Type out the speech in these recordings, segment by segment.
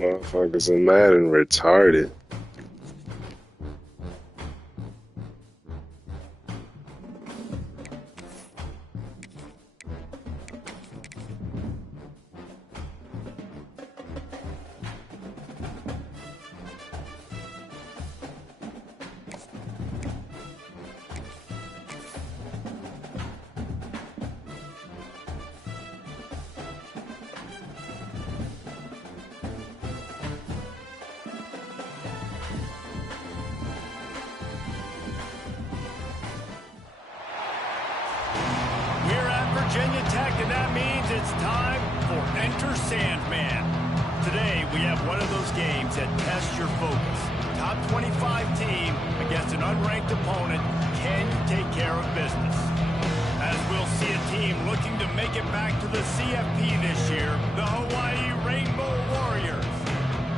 Motherfuckers are mad and retarded. Virginia Tech, and that means it's time for Enter Sandman. Today, we have one of those games that tests your focus. Top 25 team against an unranked opponent. Can you take care of business? As we'll see a team looking to make it back to the CFP this year, the Hawaii Rainbow Warriors.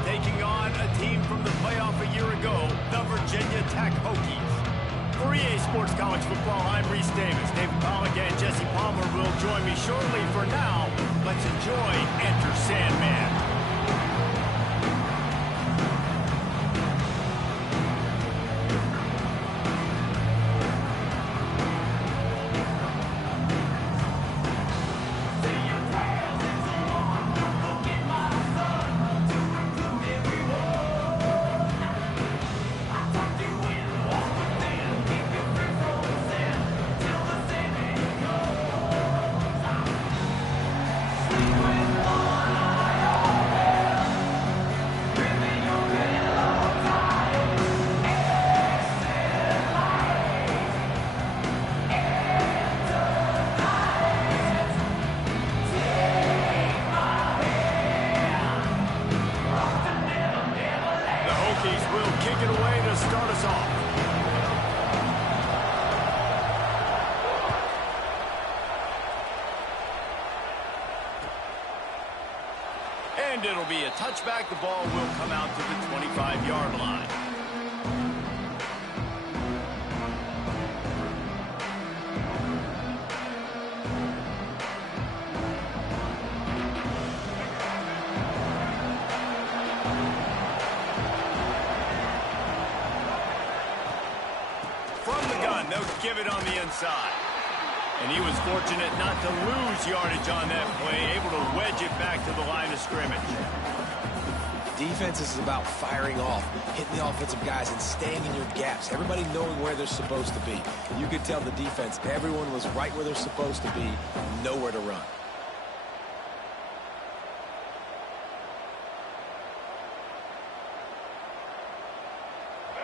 Taking on a team from the playoff a year ago, the Virginia Tech Hokies. For EA Sports College Football, I'm Reese Davis. David Pollock and Jesse Palmer will join me shortly. For now, let's enjoy Enter Sandman. And it'll be a touchback. The ball will come out to the 25-yard line. From the gun, they'll give it on the inside. And he was fortunate not to lose yardage on that play, able to wedge it back to the line of scrimmage. Defense is about firing off, hitting the offensive guys, and staying in your gaps. Everybody knowing where they're supposed to be. You could tell the defense, everyone was right where they're supposed to be, nowhere to run.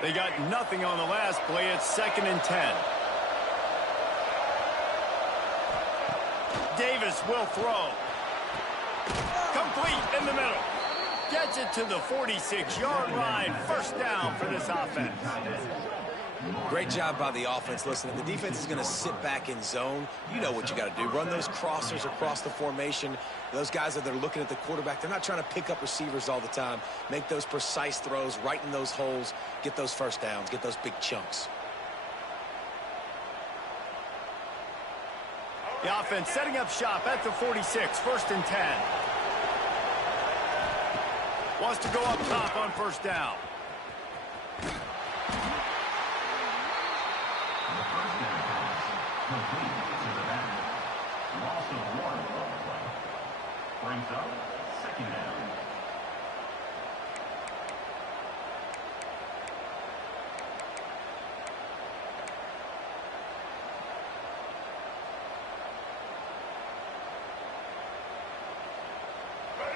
They got nothing on the last play. It's 2nd and 10. Davis will throw. Complete in the middle. Gets it to the 46-yard line. First down for this offense. Great job by the offense. Listen, if the defense is going to sit back in zone, you know what you got to do. Run those crossers across the formation. Those guys that are looking at the quarterback, they're not trying to pick up receivers all the time. Make those precise throws right in those holes. Get those first downs. Get those big chunks. The offense setting up shop at the 46, 1st and 10. Wants to go up top on first down. Brings up 2nd down.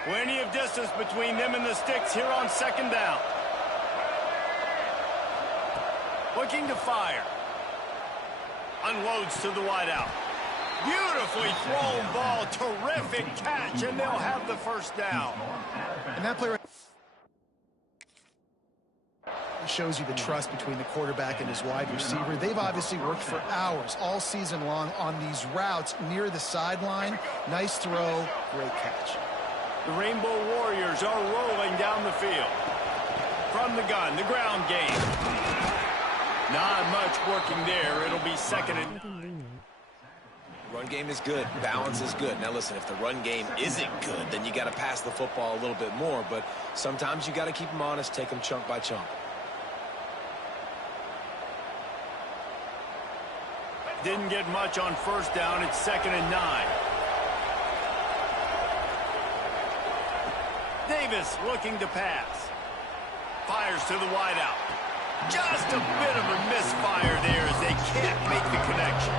Plenty of distance between them and the sticks here on 2nd down. Looking to fire. Unloads to the wideout. Beautifully thrown ball. Terrific catch, and they'll have the first down. And that play right shows you the trust between the quarterback and his wide receiver. They've obviously worked for hours all season long on these routes near the sideline. Nice throw, great catch. The Rainbow Warriors are rolling down the field. From the gun, the ground game. Not much working there. It'll be 2nd and 9. Run game is good. Balance is good. Now, listen, if the run game isn't good, then you got to pass the football a little bit more. But sometimes you got to keep them honest, take them chunk by chunk. Didn't get much on first down. It's 2nd and 9. Davis looking to pass. Fires to the wideout. Just a bit of a misfire there as they can't make the connection.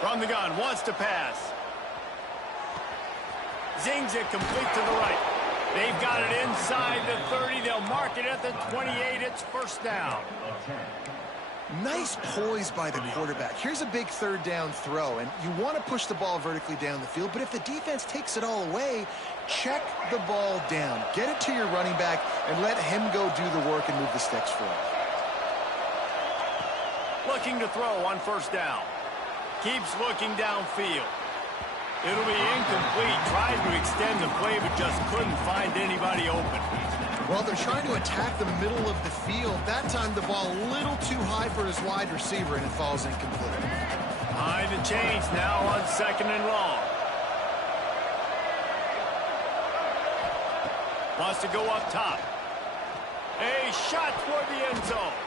From the gun, wants to pass. Zings it complete to the right. They've got it inside the 30. They'll mark it at the 28. It's first down. Nice poise by the quarterback. Here's a big 3rd down throw, and you want to push the ball vertically down the field, but if the defense takes it all away, check the ball down. Get it to your running back and let him go do the work and move the sticks for it. Looking to throw on first down. Keeps looking downfield. It'll be incomplete. Tried to extend the play, but just couldn't find anybody open. Well, they're trying to attack the middle of the field. That time, the ball a little too high for his wide receiver, and it falls incomplete. Behind the chains now on 2nd and long. Wants to go up top. A shot toward the end zone.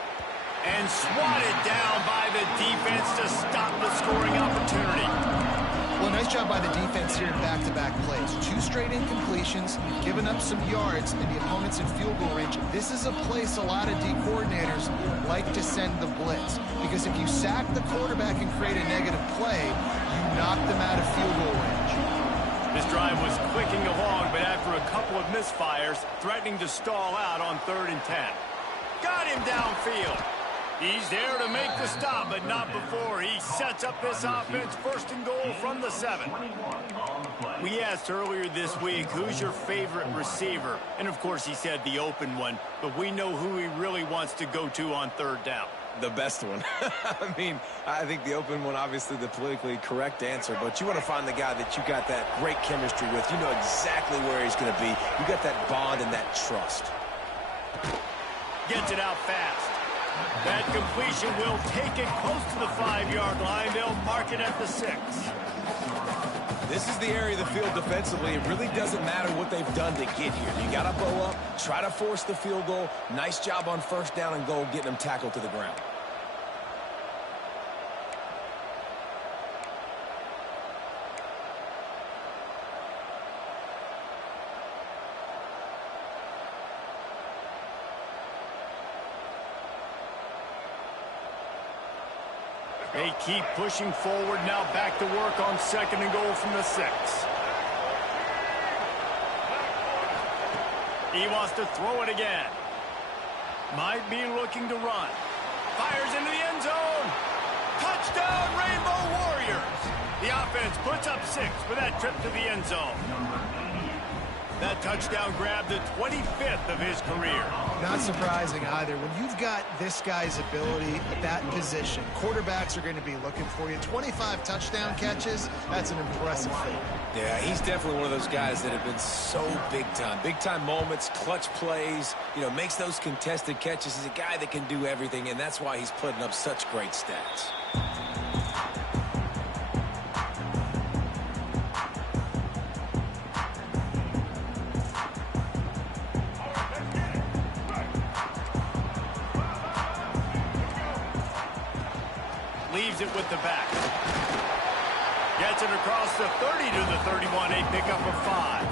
And swatted down by the defense to stop the scoring opportunity. Well, nice job by the defense here in back-to-back plays. 2 straight incompletions, giving up some yards, and the opponent's in field goal range. This is a place a lot of D coordinators like to send the blitz, because if you sack the quarterback and create a negative play, you knock them out of field goal range. This drive was clicking along, but after a couple of misfires, threatening to stall out on 3rd and 10. Got him downfield. He's there to make the stop, but not before he sets up this offense 1st and goal from the 7. We asked earlier this week, who's your favorite receiver? And, of course, he said the open one, but we know who he really wants to go to on 3rd down. The best one. I mean, I think the open one, obviously the politically correct answer, but you want to find the guy that you got that great chemistry with. You know exactly where he's going to be. You got that bond and that trust. Gets it out fast. That completion will take it close to the 5-yard line. They'll mark it at the 6. This is the area of the field defensively. It really doesn't matter what they've done to get here. You got to bow up, try to force the field goal. Nice job on 1st down and goal, getting them tackled to the ground. They keep pushing forward. Now back to work on 2nd and goal from the 6. He wants to throw it again. Might be looking to run. Fires into the end zone. Touchdown, Rainbow Warriors. The offense puts up 6 for that trip to the end zone. That touchdown grabbed the 25th of his career. Not surprising either. When you've got this guy's ability at that position, quarterbacks are going to be looking for you. 25 touchdown catches, that's an impressive thing. Yeah, he's definitely one of those guys that have been so big time. Big time moments, clutch plays, you know, makes those contested catches. He's a guy that can do everything, and that's why he's putting up such great stats. Leaves it with the back. Gets it across the 30 to the 31. A pickup of 5.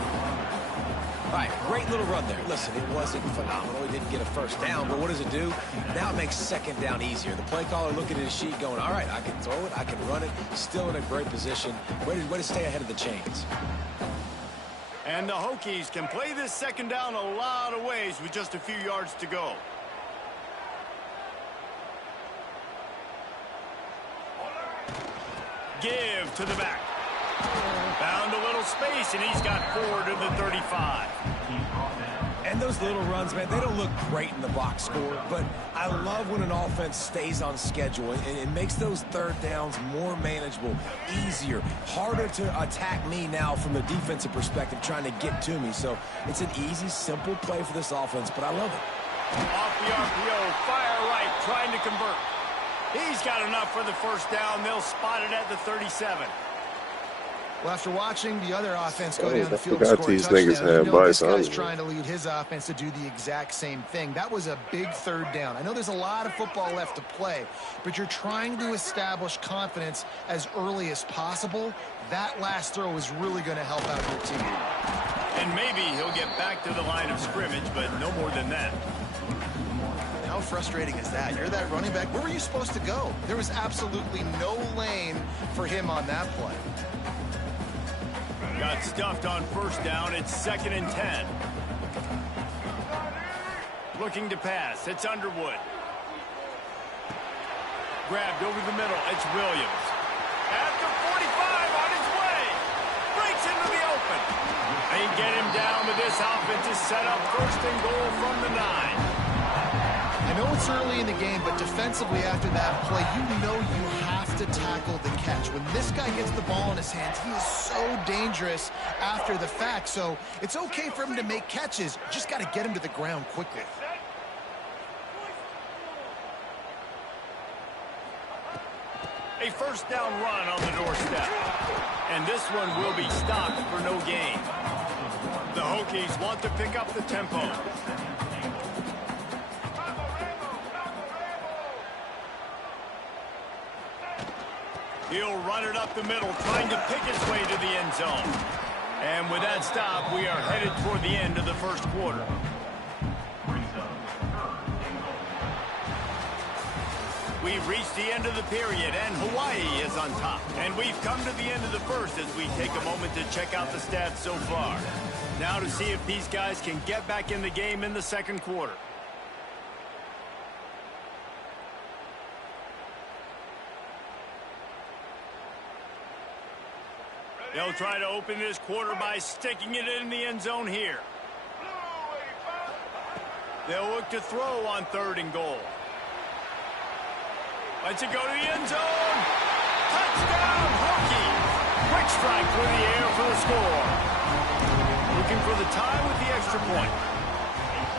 All right, great little run there. Listen, it wasn't phenomenal. He didn't get a 1st down, but what does it do? Now it makes 2nd down easier. The play caller looking at his sheet going, all right, I can throw it, I can run it. Still in a great position. Way to stay ahead of the chains. And the Hokies can play this 2nd down a lot of ways with just a few yards to go. Give to the back. Found a little space, and he's got 4 to the 35. And those little runs, man, they don't look great in the box score, but I love when an offense stays on schedule and it makes those third downs more manageable, easier, harder to attack me now from the defensive perspective trying to get to me. So it's an easy, simple play for this offense, but I love it. Off the RPO, fire right, trying to convert. He's got enough for the first down. They'll spot it at the 37. Well, after watching the other offense go down the field I and forgot score a these niggas touchdown, you had know this Bryce guy's Young. trying to lead his offense to do the exact same thing. That was a big third down. I know there's a lot of football left to play, but you're trying to establish confidence as early as possible. That last throw is really going to help out your team. And maybe he'll get back to the line of scrimmage, but no more than that. How frustrating is that? You're that running back. Where were you supposed to go? There was absolutely no lane for him on that play. Got stuffed on first down. It's 2nd and 10. Looking to pass. It's Underwood. Grabbed over the middle. It's Williams. At the 45 on his way. Breaks into the open. They get him down, but this offense is set up 1st and goal from the 9. I know it's early in the game, but defensively after that play, you know you have to tackle the catch. When this guy gets the ball in his hands, he is so dangerous after the fact. So it's okay for him to make catches. You just got to get him to the ground quickly. A first down run on the doorstep. And this one will be stopped for no gain. The Hokies want to pick up the tempo. He'll run it up the middle, trying to pick his way to the end zone. And with that stop, we are headed toward the end of the first quarter. We've reached the end of the period, and Hawaii is on top. And we've come to the end of the first as we take a moment to check out the stats so far. Now to see if these guys can get back in the game in the second quarter. They'll try to open this quarter by sticking it in the end zone here. They'll look to throw on 3rd and goal. Lets it go to the end zone. Touchdown, Hokies. Quick strike through the air for the score. Looking for the tie with the extra point.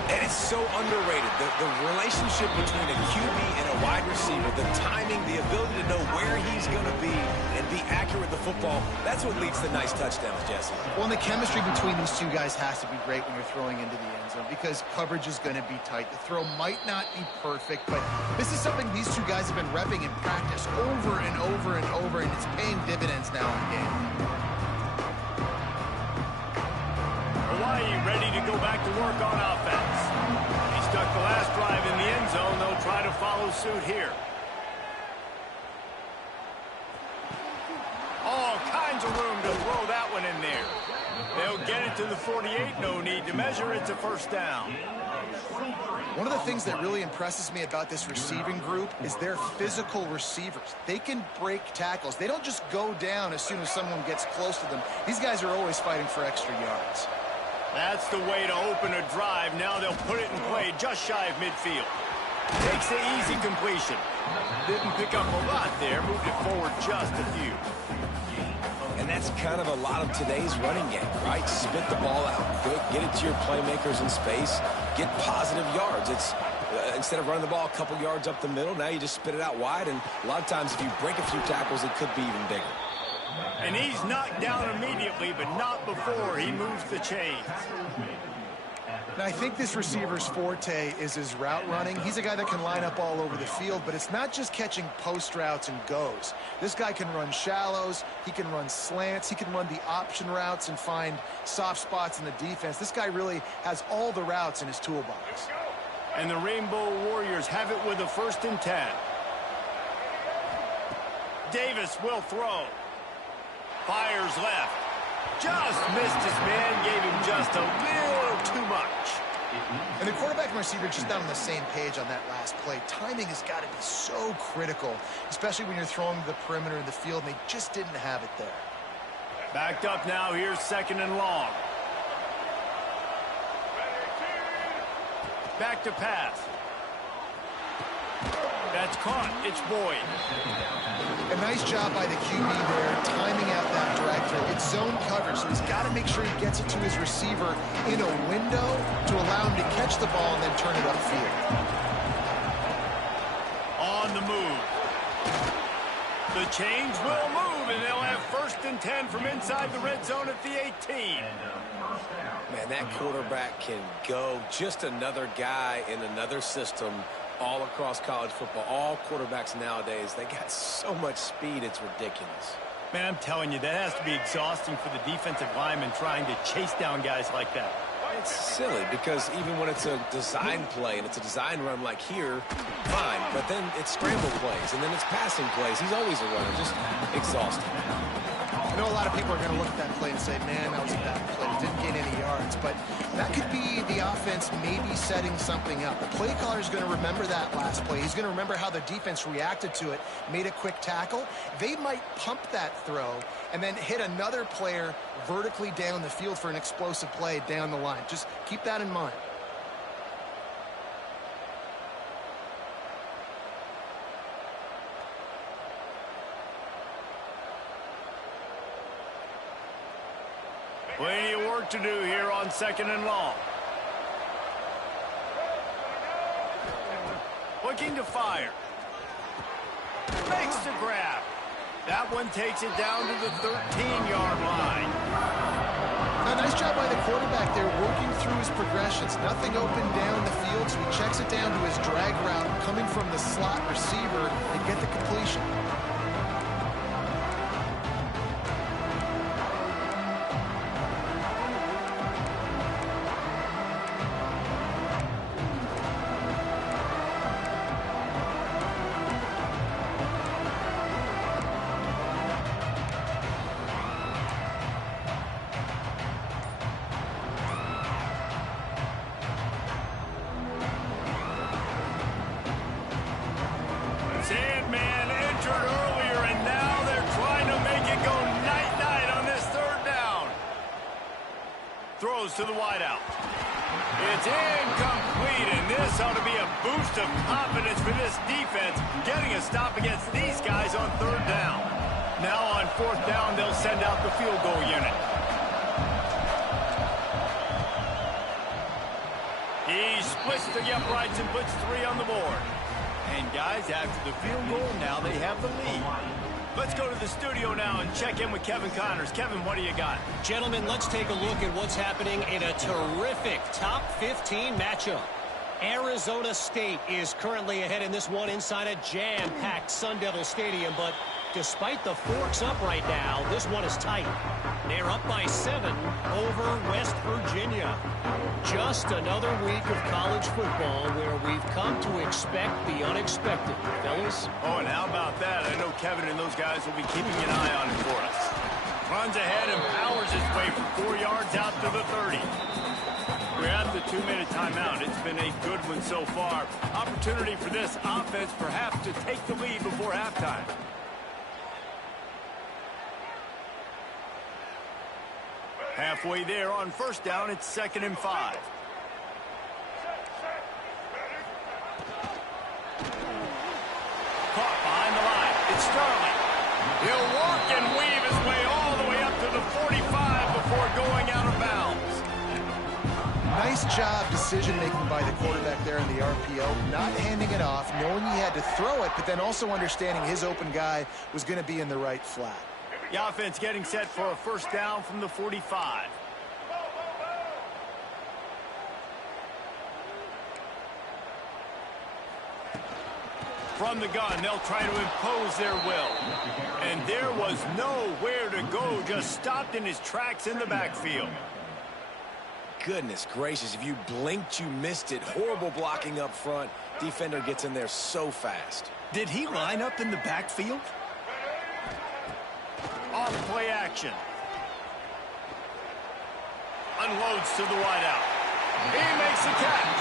And it's so underrated. The relationship between a QB and a wide receiver, the timing, the ability to know where he's going to be and be accurate with the football, that's what leads to nice touchdowns, Jesse. Well, and the chemistry between these two guys has to be great when you're throwing into the end zone because coverage is going to be tight. The throw might not be perfect, but this is something these two guys have been repping in practice over and over and over, and it's paying dividends now in game. Hawaii ready to go back to work on offense. He stuck the last drive in the end zone. They'll try to follow suit here. All kinds of room to throw that one in there. They'll get it to the 48. No need to measure. It's a first down. One of the things that really impresses me about this receiving group is they're physical receivers. They can break tackles. They don't just go down as soon as someone gets close to them. These guys are always fighting for extra yards. That's the way to open a drive. Now they'll put it in play just shy of midfield. Takes the easy completion. Didn't pick up a lot there. Moved it forward just a few. And that's kind of a lot of today's running game, right? Spit the ball out quick, get it to your playmakers in space, get positive yards. It's instead of running the ball a couple yards up the middle, now you just spit it out wide, and a lot of times if you break a few tackles, it could be even bigger. And he's knocked down immediately, but not before he moves the chains. Now, I think this receiver's forte is his route running. He's a guy that can line up all over the field, but it's not just catching post routes and goes. This guy can run shallows, he can run slants, he can run the option routes and find soft spots in the defense. This guy really has all the routes in his toolbox. And the Rainbow Warriors have it with a 1st and 10. Davis will throw. Fires left. Just missed his man, gave him just a little too much. And the quarterback and receiver just not on the same page on that last play. Timing has got to be so critical, especially when you're throwing to the perimeter of the field, and they just didn't have it there. Backed up now. Here's 2nd and long. Back to pass. That's caught. It's Boyd. A nice job by the QB there, timing out that drag throw. It's zone coverage, so he's got to make sure he gets it to his receiver in a window to allow him to catch the ball and then turn it upfield. On the move. The chains will move, and they'll have 1st and 10 from inside the red zone at the 18. Man, that quarterback can go. Just another guy in another system all across college football. All quarterbacks nowadays, they got so much speed, it's ridiculous. Man, I'm telling you, that has to be exhausting for the defensive lineman trying to chase down guys like that. It's silly because even when it's a design play and it's a design run like here, fine. But then it's scramble plays and then it's passing plays. He's always a runner, just exhausting. I know a lot of people are going to look at that play and say, man, that was a bad play. Didn't get any yards. But that could be the offense maybe setting something up. The play caller is going to remember that last play. He's going to remember how the defense reacted to it, made a quick tackle. They might pump that throw and then hit another player vertically down the field for an explosive play down the line. Just keep that in mind. Plenty of work to do here on 2nd and long. Looking to fire. Makes the grab. That one takes it down to the 13-yard line. Now, nice job by the quarterback there, working through his progressions. Nothing open down the field, so he checks it down to his drag route, coming from the slot receiver to get the completion. Sandman entered earlier, and now they're trying to make it go night-night on this 3rd down. Throws to the wideout. It's incomplete, and this ought to be a boost of confidence for this defense, getting a stop against these guys on 3rd down. Now on 4th down, they'll send out the field goal unit. He splits the uprights and puts 3 on the board. And guys, after the field goal, now they have the lead. Let's go to the studio now and check in with Kevin Connors. Kevin, what do you got? Gentlemen, let's take a look at what's happening in a terrific top 15 matchup. Arizona State is currently ahead in this one inside a jam-packed Sun Devil Stadium, but despite the forks up right now, this one is tight. They're up by 7 over West Virginia. Just another week of college football where we've come to expect the unexpected, fellas. Oh, and how about that? I know Kevin and those guys will be keeping an eye on it for us. Runs ahead and powers his way for 4 yards out to the 30. We're at the 2-minute timeout. It's been a good one so far. Opportunity for this offense perhaps to take the lead before halftime. Halfway there on 1st down, it's 2nd and 5. Caught behind the line. It's Sterling. He'll walk and weave his way all the way up to the 45 before going out of bounds. Nice job decision-making by the quarterback there in the RPO, not handing it off, knowing he had to throw it, but then also understanding his open guy was going to be in the right flat. The offense getting set for a 1st down from the 45. From the gun, they'll try to impose their will. And there was nowhere to go, just stopped in his tracks in the backfield. Goodness gracious, if you blinked, you missed it. Horrible blocking up front. Defender gets in there so fast. Did he line up in the backfield? Off play action. Unloads to the wideout. He makes the catch.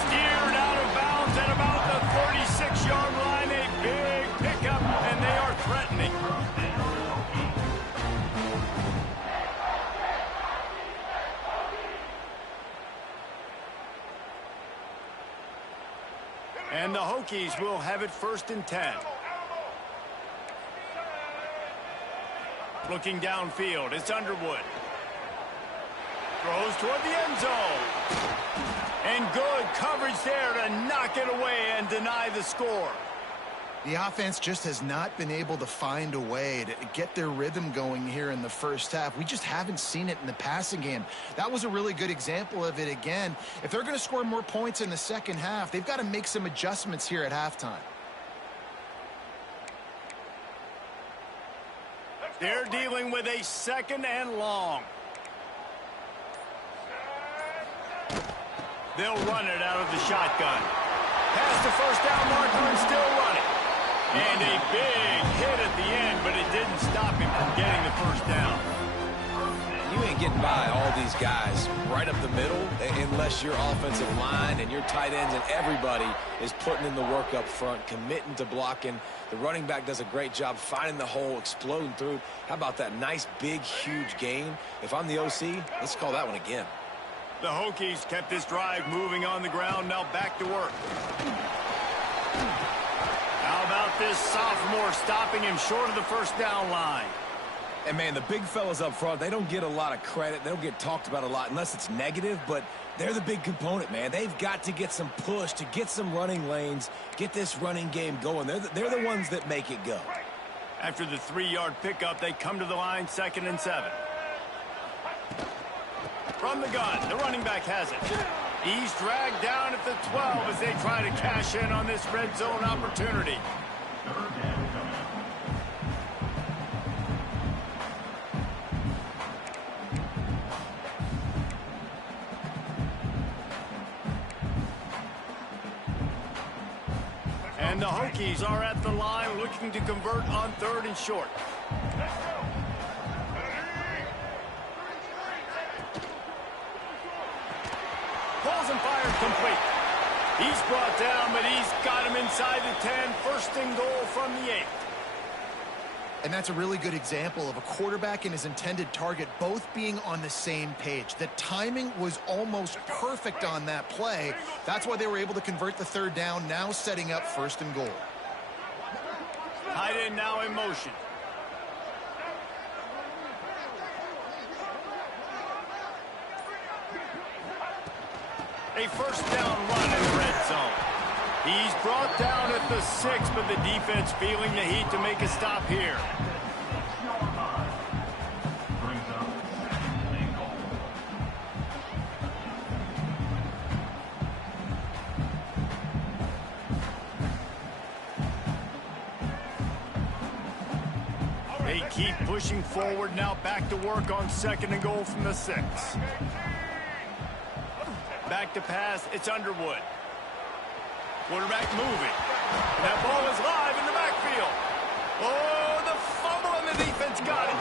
Steered out of bounds at about the 36-yard line. A big pickup, and they are threatening. And the Hokies will have it 1st and 10. Looking downfield, it's Underwood. Throws toward the end zone. And good coverage there to knock it away and deny the score. The offense just has not been able to find a way to get their rhythm going here in the first half. We just haven't seen it in the passing game. That was a really good example of it again. If they're going to score more points in the second half, they've got to make some adjustments here at halftime. They're dealing with a 2nd and long. They'll run it out of the shotgun. Past the 1st down marker and still running. And a big hit at the end, but it didn't stop him from getting the 1st down. You ain't getting by all these guys right up the middle unless your offensive line and your tight ends and everybody is putting in the work up front, committing to blocking. The running back does a great job finding the hole, exploding through. How about that nice, big, huge gain? If I'm the OC, let's call that one again. The Hokies kept this drive moving on the ground, now back to work. How about this sophomore stopping him short of the 1st down line? And, man, the big fellas up front, they don't get a lot of credit. They don't get talked about a lot unless it's negative, but they're the big component, man. They've got to get some push, to get some running lanes, get this running game going. They're the ones that make it go. After the 3-yard pickup, they come to the line, 2nd and 7. From the gun, the running back has it. He's dragged down at the 12 as they try to cash in on this red zone opportunity. And the Hokies are at the line looking to convert on 3rd and short. Pulls and fires complete. He's brought down, but he's got him inside the 10. 1st and goal from the 8. And that's a really good example of a quarterback and his intended target both being on the same page. The timing was almost perfect on that play. That's why they were able to convert the 3rd down, now setting up 1st and goal. Tight end now in motion. A 1st down run in the red zone. He's brought down at the 6, but the defense feeling the heat to make a stop here. Brings up 2nd and goal. They keep pushing forward, now back to work on 2nd and goal from the 6. Back to pass, it's Underwood. Quarterback moving. And that ball is live in the backfield. Oh, the fumble, and the defense got it.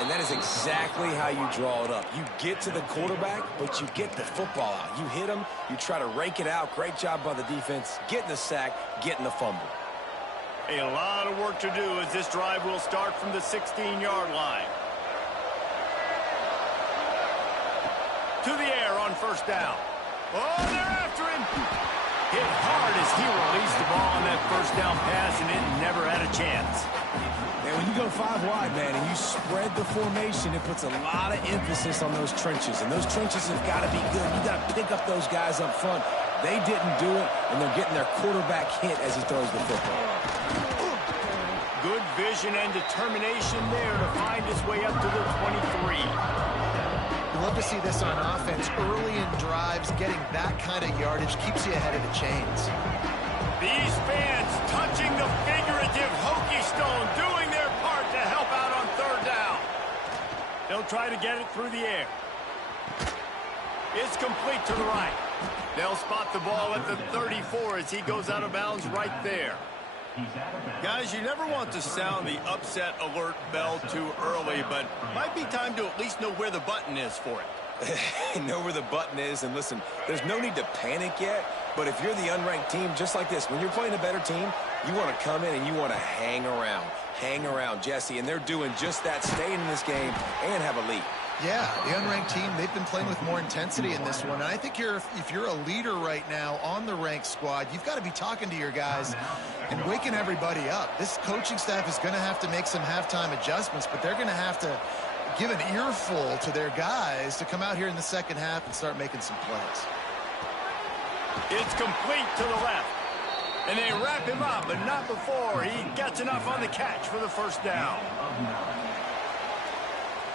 And that is exactly how you draw it up. You get to the quarterback, but you get the football out. You hit him, you try to rake it out. Great job by the defense, getting the sack, getting the fumble. A lot of work to do as this drive will start from the 16-yard line. To the air on 1st down. Oh, they're after him. Hit hard as he released the ball on that 1st down pass, and it never had a chance. And when you go 5 wide, man, and you spread the formation, it puts a lot of emphasis on those trenches. And those trenches have got to be good. You got to pick up those guys up front. They didn't do it, and they're getting their quarterback hit as he throws the football. Good vision and determination there to find his way up to the 23. You love to see this on offense. Early in drives, getting that kind of yardage keeps you ahead of the chains. These fans touching the figurative Hokie stone, doing their part to help out on 3rd down. They'll try to get it through the air. It's complete to the right. They'll spot the ball at the 34 as he goes out of bounds right there. Guys, you never want to sound the upset alert bell too early, but might be time to at least know where the button is for it. Know where the button is, and listen, there's no need to panic yet, but if you're the unranked team, just like this, when you're playing a better team, you want to come in and you want to hang around, Jesse, and they're doing just that, staying in this game and have a lead. Yeah, the unranked team, they've been playing with more intensity in this one. And I think if you're a leader right now on the ranked squad, you've got to be talking to your guys and waking everybody up. This coaching staff is going to have to make some halftime adjustments, but they're going to have to give an earful to their guys to come out here in the second half and start making some plays. It's complete to the left. And they wrap him up, but not before he gets enough on the catch for the first down.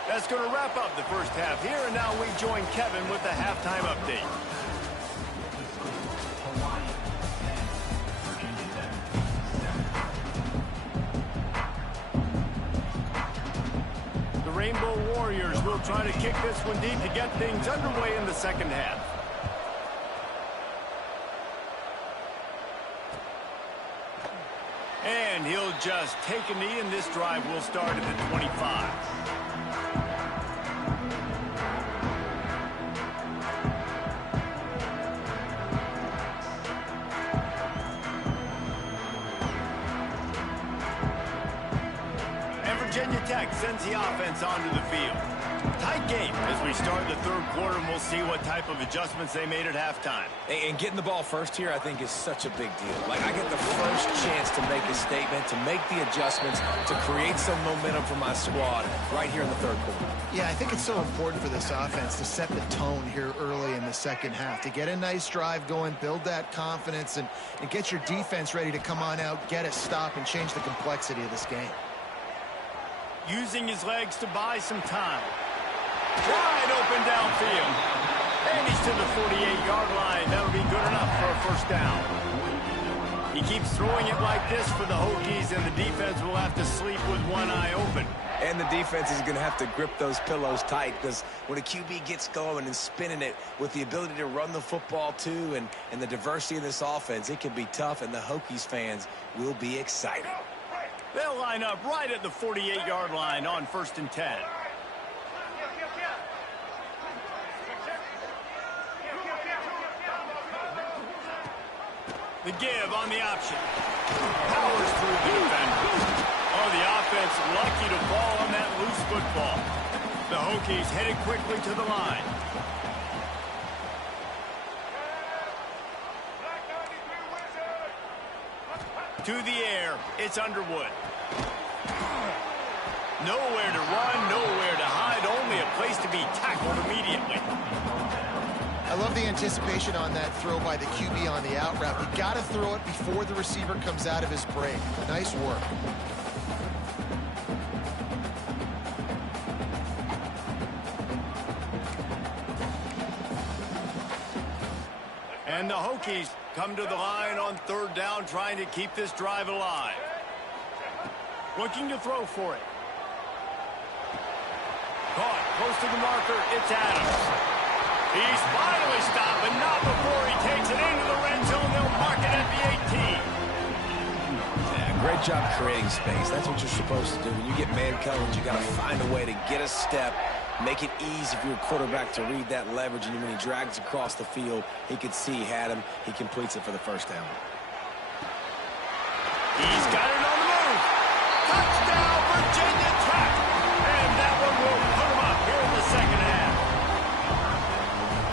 That's going to wrap up the first half here, and now we join Kevin with the halftime update. The Rainbow Warriors will try to kick this one deep to get things underway in the second half. And he'll just take a knee, and this drive will start at the 25. Virginia Tech sends the offense onto the field. Tight game as we start the third quarter, and we'll see what type of adjustments they made at halftime. And getting the ball first here, I think, is such a big deal. Like, I get the first chance to make a statement, to make the adjustments, to create some momentum for my squad right here in the third quarter. Yeah, I think it's so important for this offense to set the tone here early in the second half, to get a nice drive going, build that confidence, and get your defense ready to come on out, get a stop, and change the complexity of this game. Using his legs to buy some time. Wide open downfield. And he's to the 48-yard line. That'll be good enough for a first down. He keeps throwing it like this for the Hokies, and the defense will have to sleep with one eye open. And the defense is going to have to grip those pillows tight, because when a QB gets going and spinning it with the ability to run the football too, and the diversity of this offense, it can be tough, and the Hokies fans will be excited. They'll line up right at the 48-yard line on 1st and 10. The give on the option. Powers through the defender. Oh, the offense lucky to fall on that loose football. The Hokies headed quickly to the line. To the air, it's Underwood. Nowhere to run, nowhere to hide, only a place to be tackled immediately. I love the anticipation on that throw by the QB on the out route. You got to throw it before the receiver comes out of his break. Nice work. And the Hokies come to the line on 3rd down, trying to keep this drive alive. Looking to throw for it. Caught close to the marker. It's Adams. He's finally stopped, but not before he takes it into the red zone. They'll mark it at the 18. Yeah, great job creating space. That's what you're supposed to do. When you get man coverage, you got to find a way to get a step, make it easy for your quarterback to read that leverage, and when he drags across the field, he could see he had him. He completes it for the first down. He's got it on the move. Touchdown, Virginia Tech. And that one will put him up here in the second half.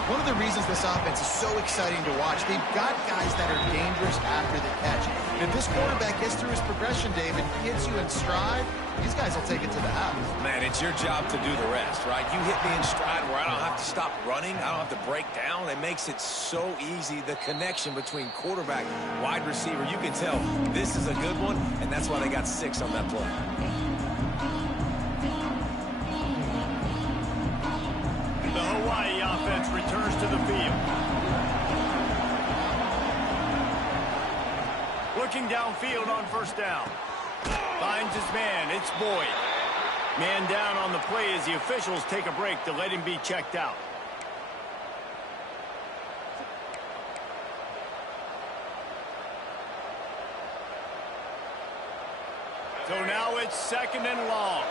One of the reasons this offense is so exciting to watch, they've got guys that are dangerous after the catch. And if this quarterback gets through his progression, David, hits you in stride, these guys will take it to the house. Man, it's your job to do the rest, right? You hit me in stride where I don't have to stop running. I don't have to break down. It makes it so easy, the connection between quarterback, wide receiver. You can tell this is a good one, and that's why they got 6 on that play. The Hawaii offense returns to the field. Looking downfield on 1st down. Finds his man. It's Boyd. Man down on the play as the officials take a break to let him be checked out. So now it's 2nd and long.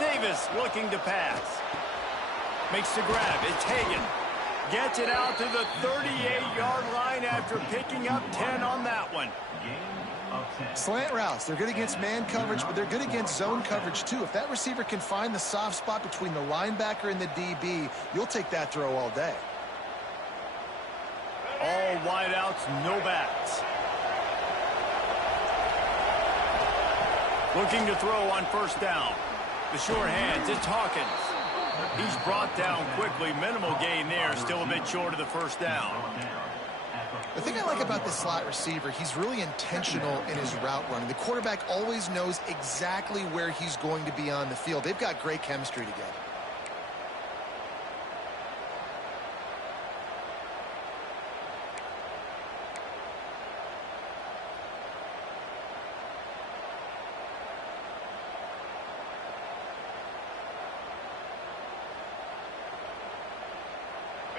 Davis looking to pass. Makes the grab. It's Hagan. Gets it out to the 38-yard line after picking up 10 on that one. Slant routes, they're good against man coverage, but they're good against zone coverage too. If that receiver can find the soft spot between the linebacker and the DB, you'll take that throw all day. All wideouts, no backs. Looking to throw on first down. The short hands, it's Hawkins. He's brought down quickly. Minimal gain there, still a bit short of the first down. The thing I like about this slot receiver, he's really intentional in his route running. The quarterback always knows exactly where he's going to be on the field. They've got great chemistry together.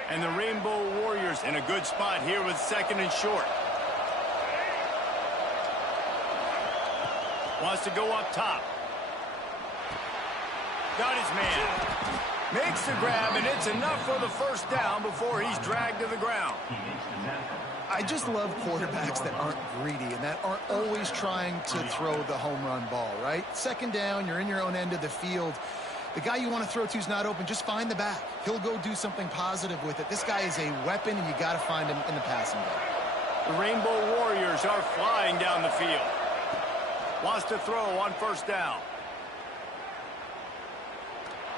And the Rainbow Warriors in a good spot here with second and short. Wants to go up top. Got his man. Makes the grab, and it's enough for the first down before he's dragged to the ground. I just love quarterbacks that aren't greedy and that aren't always trying to throw the home run ball, right? Second down, you're in your own end of the field. The guy you want to throw to is not open. Just find the back. He'll go do something positive with it. This guy is a weapon, and you got to find him in the passing game. The Rainbow Warriors are flying down the field. Wants to throw on first down.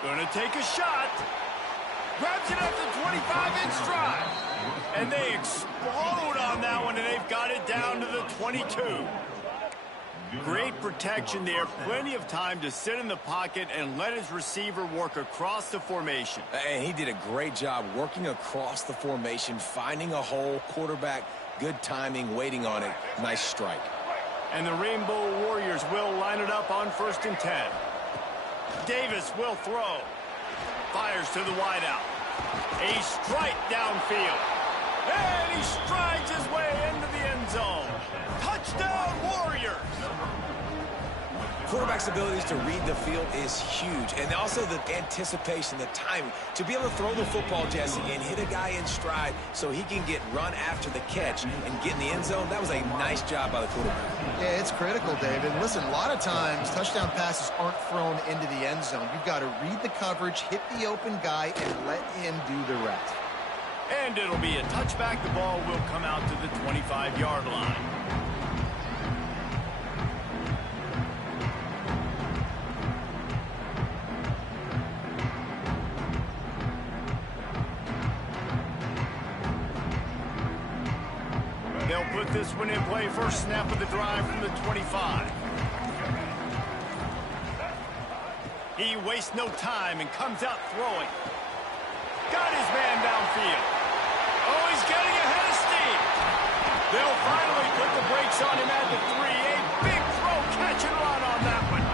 Going to take a shot. Grabs it at the 25-inch stride. And they explode on that one, and they've got it down to the 22. Great protection there. Plenty of time to sit in the pocket and let his receiver work across the formation. And he did a great job working across the formation, finding a hole, quarterback, good timing, waiting on it. Nice strike. And the Rainbow Warriors will line it up on 1st and 10. Davis will throw. Fires to the wideout. A strike downfield. And he strides his way into the end zone. Touchdown, Warriors! Quarterback's abilities to read the field is huge. And also the anticipation, the timing. To be able to throw the football, Jesse, and hit a guy in stride so he can get run after the catch and get in the end zone, that was a nice job by the quarterback. Yeah, it's critical, David. Listen, a lot of times touchdown passes aren't thrown into the end zone. You've got to read the coverage, hit the open guy, and let him do the rest. And it'll be a touchback. The ball will come out to the 25-yard line. They'll put this one in play. First snap of the drive from the 25. He wastes no time and comes out throwing. Got his man downfield. Oh, he's getting ahead of steam. They'll finally put the brakes on him at the 3. A big throw, catch and run on that one.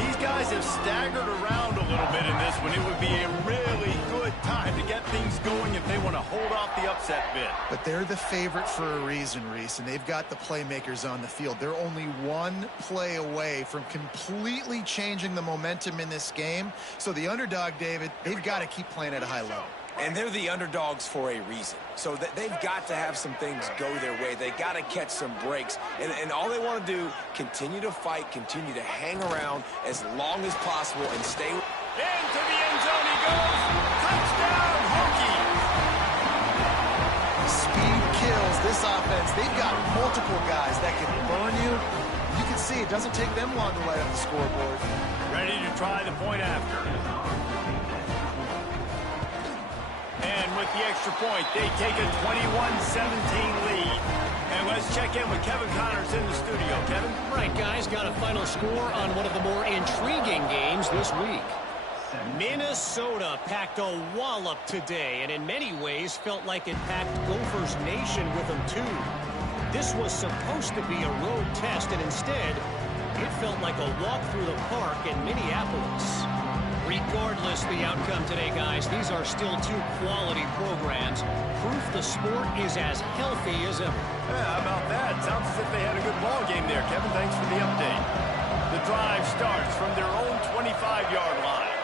These guys have staggered around a little bit in this one. It would be a really good time to get things going if they want to hold off the upset bid. But they're the favorite for a reason, Reese, and they've got the playmakers on the field. They're only one play away from completely changing the momentum in this game. So the underdog, David, they've got to keep playing at a high level. And they're the underdogs for a reason. So they've got to have some things go their way. They got to catch some breaks. And all they want to do, continue to fight, continue to hang around as long as possible and stay. Into the end zone he goes. Touchdown, Hokies. Speed kills this offense. They've got multiple guys that can burn you. You can see it doesn't take them long to light up the scoreboard. Ready to try the point after. And with the extra point, they take a 21-17 lead. And let's check in with Kevin Connors in the studio. Kevin? Right, guys, got a final score on one of the more intriguing games this week. Minnesota packed a wallop today, and in many ways felt like it packed Gophers Nation with them, too. This was supposed to be a road test, and instead, it felt like a walk through the park in Minneapolis. Regardless the outcome today, guys, these are still two quality programs. Proof the sport is as healthy as ever. Yeah, how about that? Sounds as if they had a good ball game there, Kevin. Thanks for the update. The drive starts from their own 25-yard line.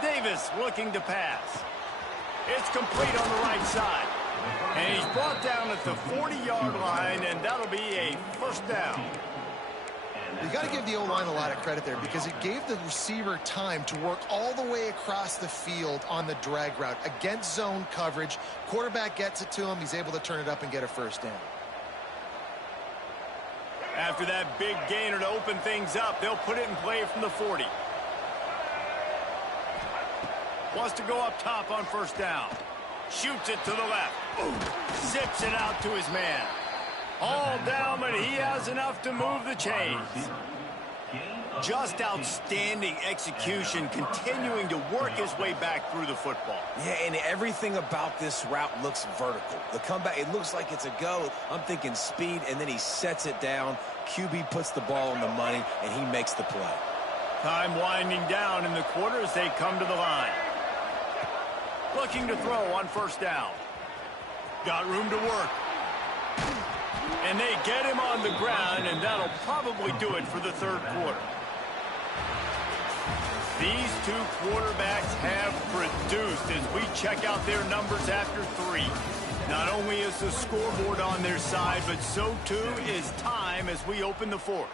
Davis looking to pass. It's complete on the right side. And he's brought down at the 40-yard line, and that'll be a first down. You got to give the O-line a lot of credit there because it gave the receiver time to work all the way across the field on the drag route against zone coverage. Quarterback gets it to him. He's able to turn it up and get a first down. After that big gainer to open things up, they'll put it in play from the 40. Wants to go up top on first down. Shoots it to the left. Zips it out to his man. All down, but he has enough to move the chains. Just outstanding execution, continuing to work his way back through the football. Yeah, and everything about this route looks vertical. The comeback, it looks like it's a go. I'm thinking speed, and then he sets it down. QB puts the ball on the money, and he makes the play. Time winding down in the quarter as they come to the line. Looking to throw on first down. Got room to work. And they get him on the ground, and that'll probably do it for the third quarter. These two quarterbacks have produced as we check out their numbers after 3. Not only is the scoreboard on their side, but so too is time as we open the fourth.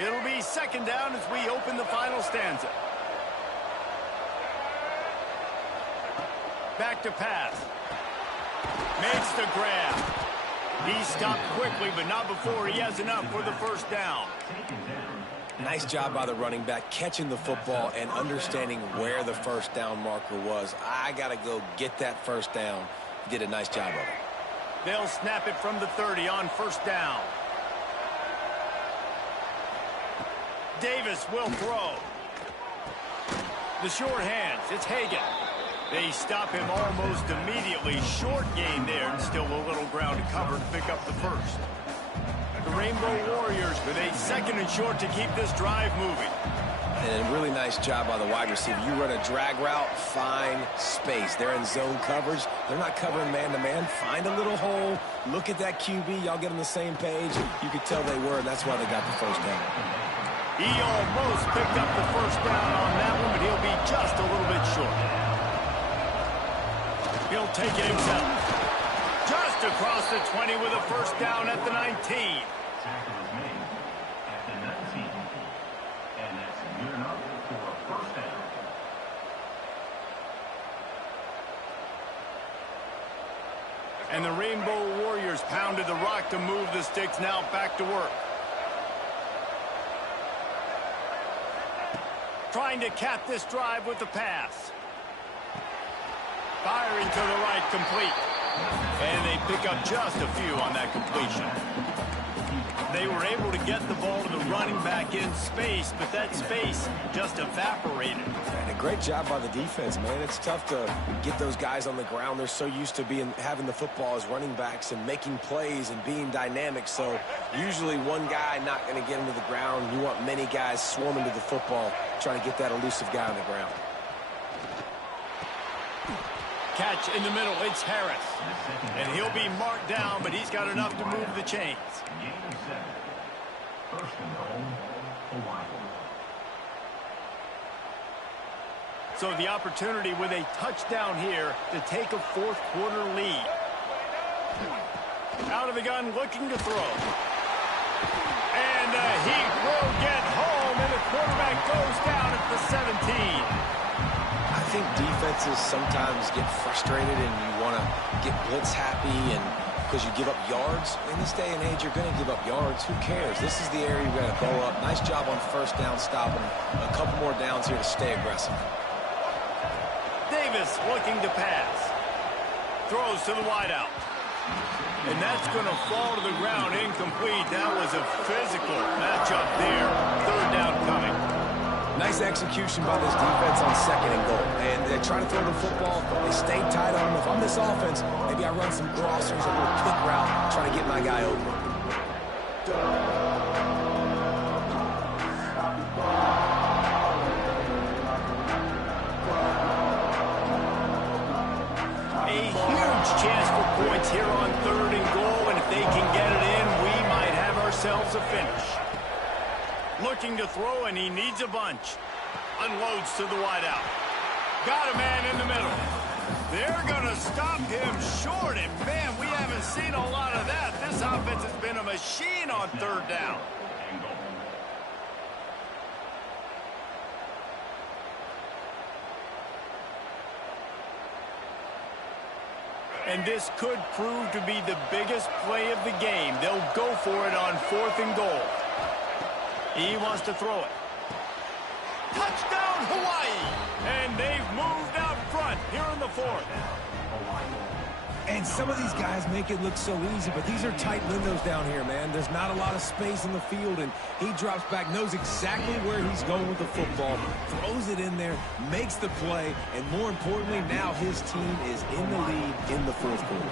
It'll be second down as we open the final stanza. Back to pass. Makes the grab. He stopped quickly, but not before he has enough for the first down. Nice job by the running back catching the football and understanding where the first down marker was. I got to go get that first down. He did a nice job of it. They'll snap it from the 30 on first down. Davis will throw. The short hands, it's Hagan. They stop him almost immediately. Short gain there, and still a little ground to cover to pick up the first. The Rainbow Warriors with a second and short to keep this drive moving. And a really nice job by the wide receiver. You run a drag route, find space. They're in zone coverage. They're not covering man-to-man. Find a little hole. Look at that QB. Y'all get on the same page. You could tell they were, and that's why they got the first down. He almost picked up the first down on that one, but he'll be just a little bit short. He'll take it himself. Just across the 20 with a first down at the 19. Tackle is made at the 19. And that's good enough for a first down. And the Rainbow Warriors pounded the rock to move the sticks. Now back to work. Trying to cap this drive with the pass. Firing to the right, complete. And they pick up just a few on that completion. They were able to get the ball to the running back in space, but that space just evaporated. And a great job by the defense, man. It's tough to get those guys on the ground. They're so used to having the football as running backs and making plays and being dynamic. So usually one guy not going to get into the ground. You want many guys swarming to the football, trying to get that elusive guy on the ground. Catch in the middle, it's Harris. And he'll be marked down, but he's got enough to move the chains. Gain of 7. First and goal, Hawaii. So the opportunity with a touchdown here to take a fourth quarter lead. Out of the gun, looking to throw. And he will get home, and the quarterback goes down at the 17. I think defenses sometimes get frustrated and you want to get blitz happy and because you give up yards. In this day and age, you're going to give up yards. Who cares? This is the area you're going to go up. Nice job on first down stopping. A couple more downs here to stay aggressive. Davis looking to pass. Throws to the wideout. And that's going to fall to the ground incomplete. That was a physical matchup there. Third down coming. Nice execution by this defense on second and goal. And they try to throw the football. They stay tight on them. If I'm this offense, maybe I run some crossers, a little kick route, trying to get my guy over. A huge huge chance for points here on 3rd and goal, and if they can get it in, we might have ourselves a finish. Looking to throw, and he needs a bunch. Unloads to the wideout. Got a man in the middle. They're going to stop him short, and man, we haven't seen a lot of that. This offense has been a machine on 3rd down. And this could prove to be the biggest play of the game. They'll go for it on 4th and goal. He wants to throw it. Touchdown, Hawaii! And they've moved out front here in the 4th. And some of these guys make it look so easy, but these are tight windows down here, man. There's not a lot of space in the field, and he drops back, knows exactly where he's going with the football, throws it in there, makes the play, and more importantly, now his team is in the lead in the 4th quarter.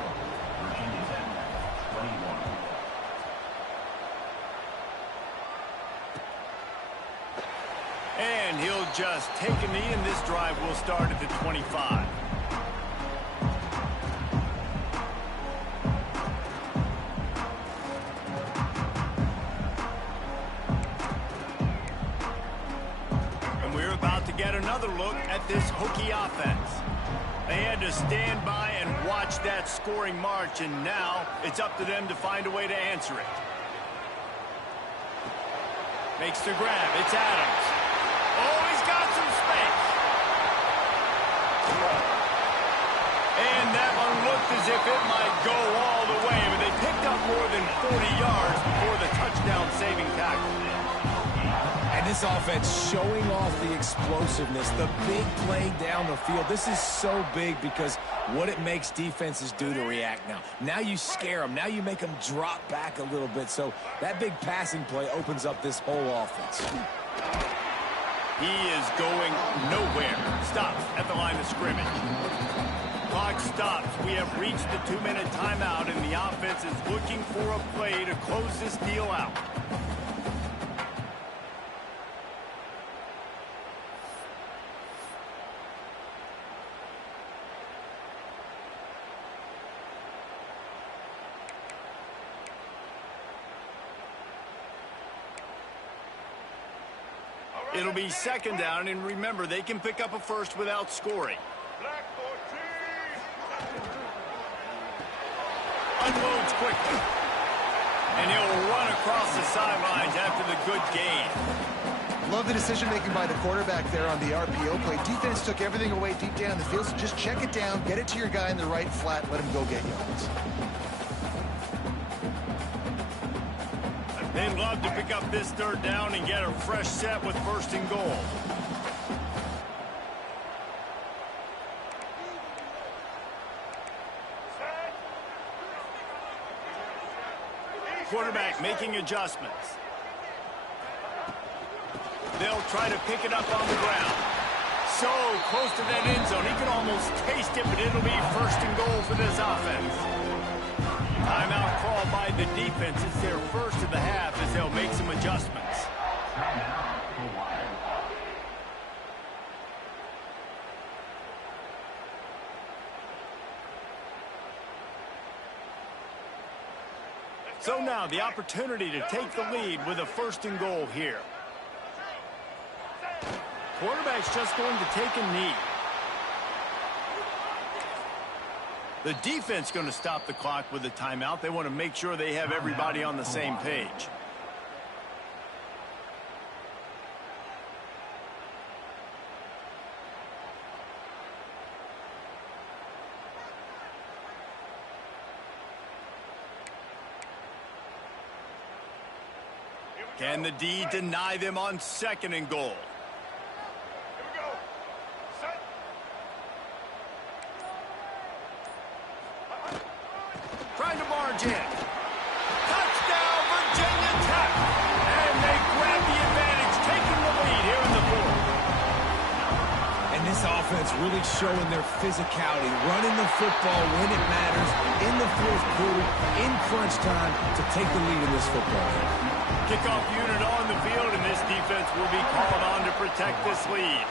And he'll just take a knee, and this drive will start at the 25. Another look at this Hokie offense. They had to stand by and watch that scoring march, and now it's up to them to find a way to answer it. Makes the grab. It's Adams. Oh, he's got some space. And that one looked as if it might go all the way, but they picked up more than 40 yards before the touchdown-saving tackle. And this offense showing off the explosiveness, the big play down the field. This is so big because what it makes defenses do to react now. Now you scare them. Now you make them drop back a little bit. So that big passing play opens up this whole offense. He is going nowhere. Stops at the line of scrimmage. Clock stops. We have reached the 2-minute timeout, and the offense is looking for a play to close this deal out. It'll be 2nd down, and remember, they can pick up a first without scoring. Unloads quickly. And he'll run across the sidelines after the good gain. Love the decision-making by the quarterback there on the RPO play. Defense took everything away deep down the field, so just check it down, get it to your guy in the right flat, let him go get yards. They'd love to pick up this 3rd down and get a fresh set with 1st and goal. Quarterback making adjustments. They'll try to pick it up on the ground. So close to that end zone. He can almost taste it, but it'll be 1st and goal for this offense. Timeout called by the defense. It's their first of the half as they'll make some adjustments. So now the opportunity to take the lead with a 1st and goal here. Quarterback's just going to take a knee. The defense going to stop the clock with a timeout. They want to make sure they have everybody on the same page. Can the D deny them on 2nd and goal? Trying to barge in. Touchdown, Virginia Tech. And they grab the advantage, taking the lead here in the 4th. And this offense really showing their physicality, running the football when it matters, in the 4th quarter, in crunch time, to take the lead in this football game. Kickoff unit on the field, and this defense will be called on to protect this lead.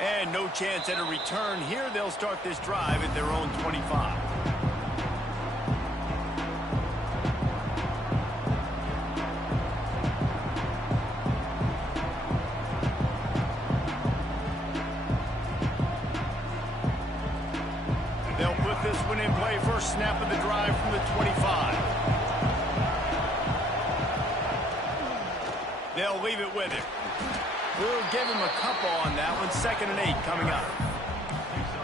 And no chance at a return here. They'll start this drive at their own 25. They'll put this one in play. First snap of the drive from the 25. They'll leave it with him. We'll give him a couple on that one. 2nd and 8 coming up.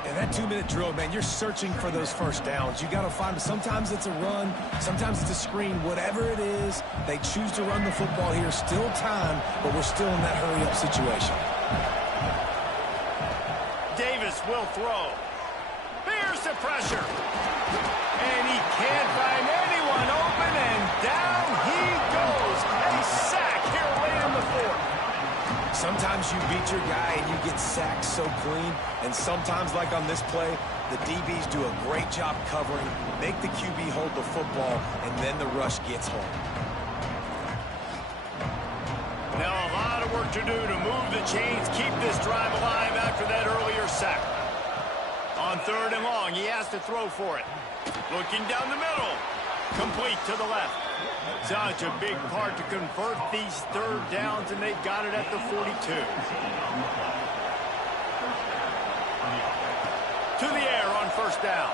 And that 2-minute drill, man, you're searching for those first downs. You got to find them. Sometimes it's a run. Sometimes it's a screen. Whatever it is, they choose to run the football here. Still time, but we're still in that hurry-up situation. Davis will throw. There's the pressure. And he can't find anyone open, and down he goes. A sack here late in the 4th. Sometimes you beat your guy and you get sacked so clean, and sometimes, like on this play, the DBs do a great job covering, make the QB hold the football, and then the rush gets home. Now a lot of work to do to move the chains, keep this drive alive after that earlier sack. On 3rd and long, he has to throw for it. Looking down the middle. Complete to the left. Such a big part to convert these 3rd downs, and they've got it at the 42. To the air on 1st down.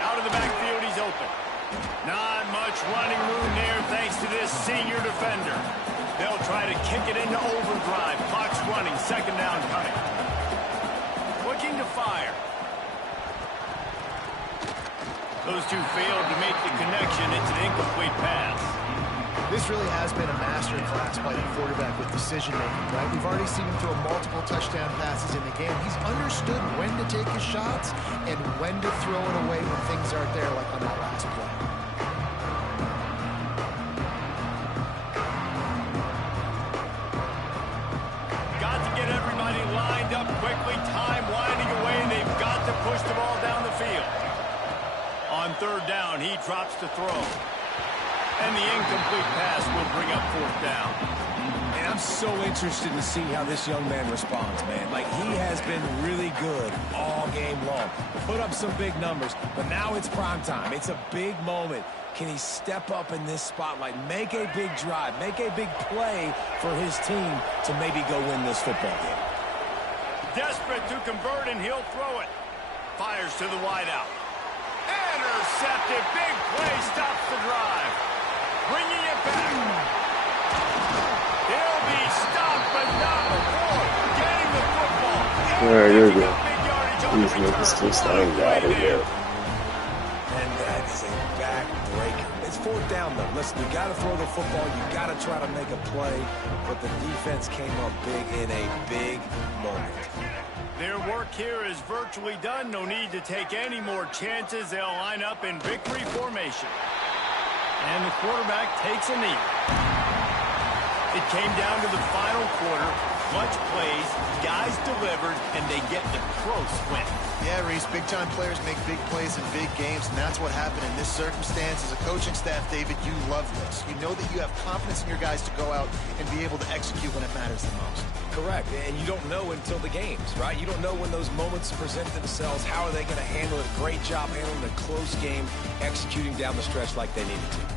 Out of the backfield, he's open. Not much running room there thanks to this senior defender. They'll try to kick it into overdrive. Clock's running. 2nd down coming. Looking to fire. Those two failed to make the connection. It's an incomplete pass. This really has been a master class by the quarterback with decision-making, right? We've already seen him throw multiple touchdown passes in the game. He's understood when to take his shots and when to throw it away when things aren't there, like on that last play. Got to get everybody lined up quickly. Time winding away, and they've got to push the ball down the field. On 3rd down, he drops to throw. And the incomplete pass will bring up 4th down. And I'm so interested to see how this young man responds, man. Like, he has been really good all game long. Put up some big numbers, but now it's prime time. It's a big moment. Can he step up in this spotlight, make a big drive, make a big play for his team to maybe go win this football game? Desperate to convert, and he'll throw it. Fires to the wideout. Intercepted. Big play stops the drive. Bringing it back. He'll be stopped, but not before getting the football. Yeah, you're Picking good. up big yardage on the These niggas return. just ain't got it yet. And that is a back-breaker. It's 4th down, though. Listen, you got to throw the football. You got to try to make a play. But the defense came up big in a big moment. Their work here is virtually done. No need to take any more chances. They'll line up in victory formation. And the quarterback takes a knee. It came down to the final quarter. Much plays, guys delivered, and they get the close win. Yeah, Reese, big-time players make big plays in big games, and that's what happened in this circumstance. As a coaching staff, David, you love this. You know that you have confidence in your guys to go out and be able to execute when it matters the most. Correct, and you don't know until the games, right? You don't know when those moments present themselves. How are they going to handle it? Great job handling a close game, executing down the stretch like they needed to.